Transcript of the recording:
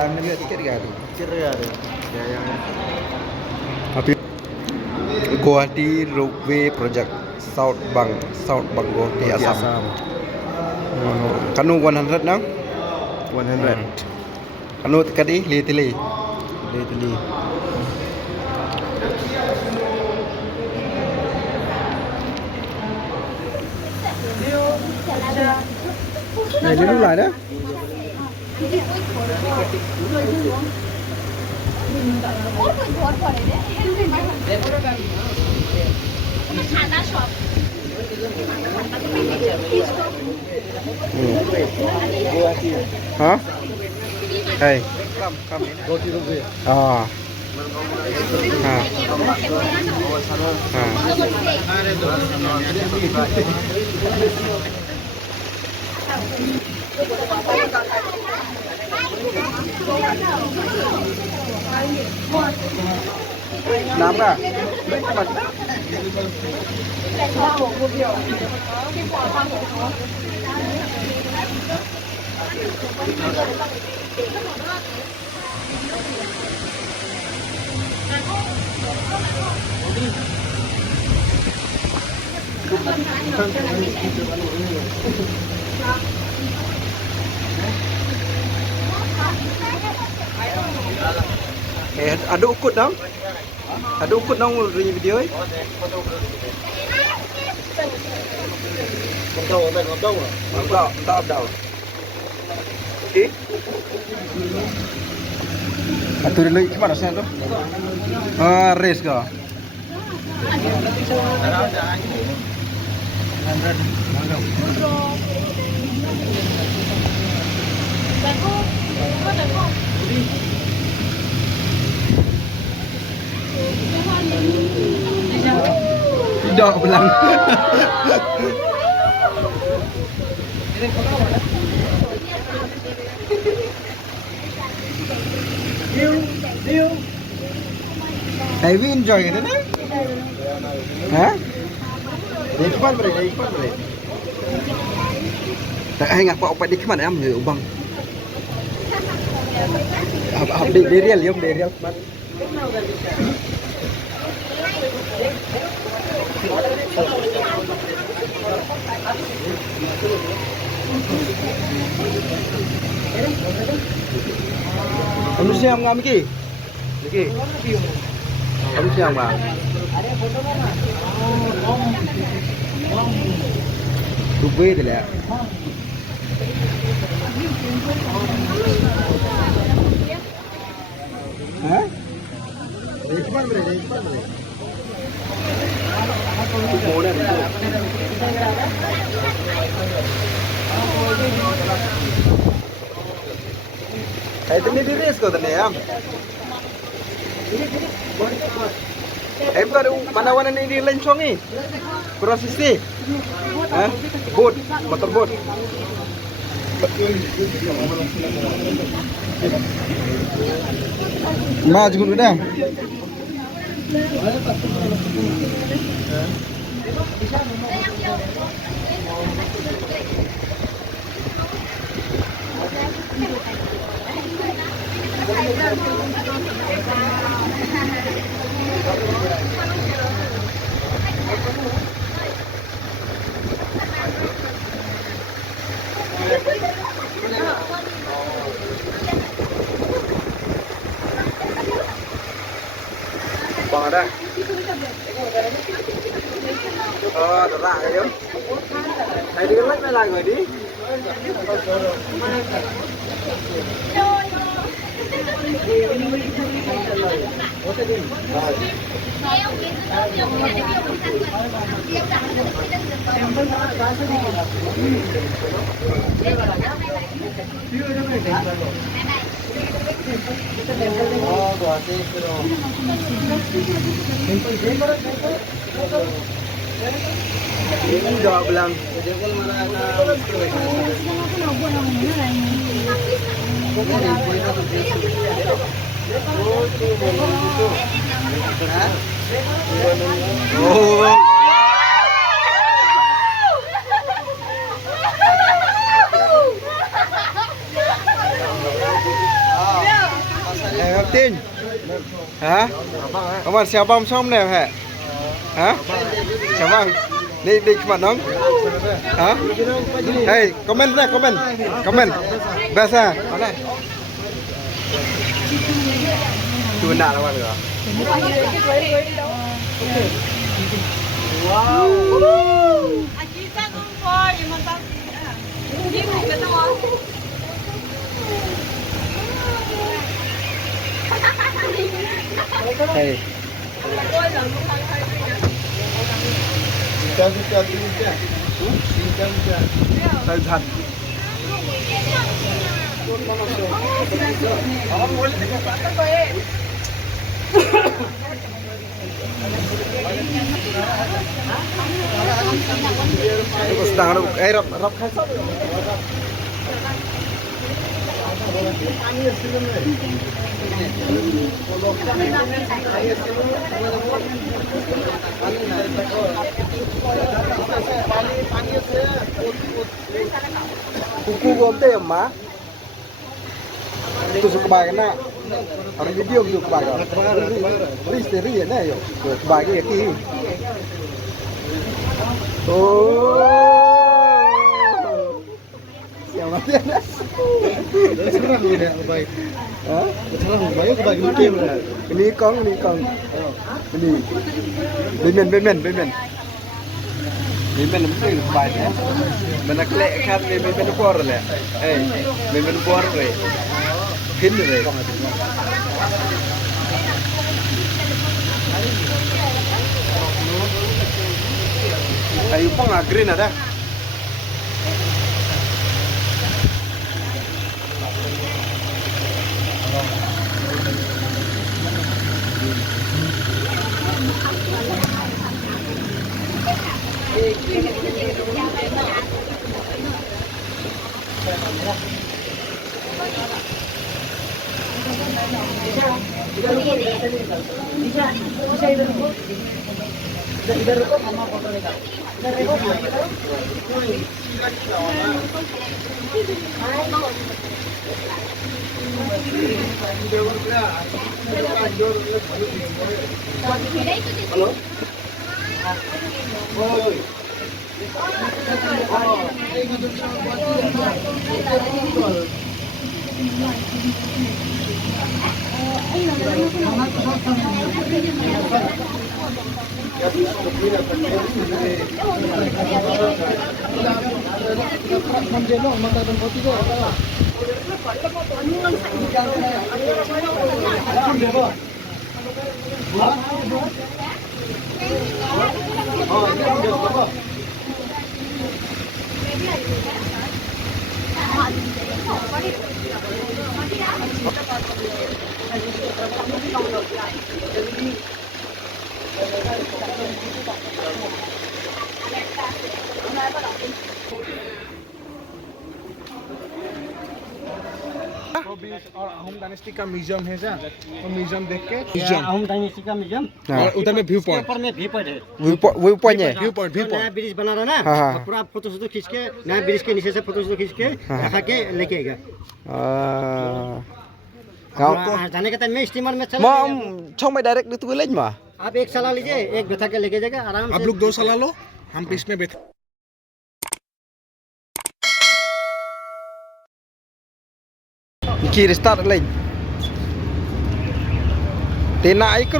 Pelan juga dikit kan. Kira ada. Ya yang Tapi Guwahati Roadway Project South Bang Guwahati Assam. Kanu 100 nang? 100. Kanu tadi li tili. Này đi lúc lại đó. Hả? Đây. Go to the way. À. Nắm à? Ada ukut dong? Ada ukut dong di video ấy? Không đâu. Oke. Atur dulu gimana sih tuh? Race kah? Tidak belang. Have you enjoyed it? Hah? Ikman balik. Tak hang apa opat di mana am ni bang. Di real yom di real man. Kamu siap nggak Miki? Kamu siap nggak? Dubai tu lah. Hah? Ikman balik. Boleh. Itu ni di race kau tu ni am. Baru mana warna ni di lencong ni? Cross sisi. Boat, motor boat. Maju dulu dah. Bang ada? Oh, terak ke? Saya di kelas mai lagi di. Oh, Guwahati pero. Ini jawab belang. Oh. hả các bạn xéo bom xong nè hả hả xéo bom đi các bạn hả hey comment đây comment Besa này chuồn đạn các bạn được hey thật thật sedang ada rap khas kuku gomte ya ma itu suka bagai na orang video itu bagai misteri ya na yo bagai ya ki oh siapa dia Sekarang ini ya baik. Hah? Sekarang baik bagi game lah. Ini kong ini bên mesti baik ya mana klek kan bên kuar le bên kuar re hin re ayo pang green ada halo और अहोम डायनेस्टी का म्यूजियम है जा वो म्यूजियम देख के अहोम डायनेस्टी का म्यूजियम और उधर में व्यू पॉइंट ऊपर में व्यू पॉइंट है व्यू पॉइंट है नया ब्रिज बना रहा ना हाँ, हाँ। पूरा फोटो खींच के नया ब्रिज के नीचे से फोटो खींच के रखा के लेके आएगा जाने के टाइम में स्टीमर में चला mau xong mày direct đưa tôi lên mà आप एक साला लीजिए एक बैठा के लेके जाएगा आराम आप से लोग 2 साल लो हम बीच में बैठे kiri start lên tên nãy cứ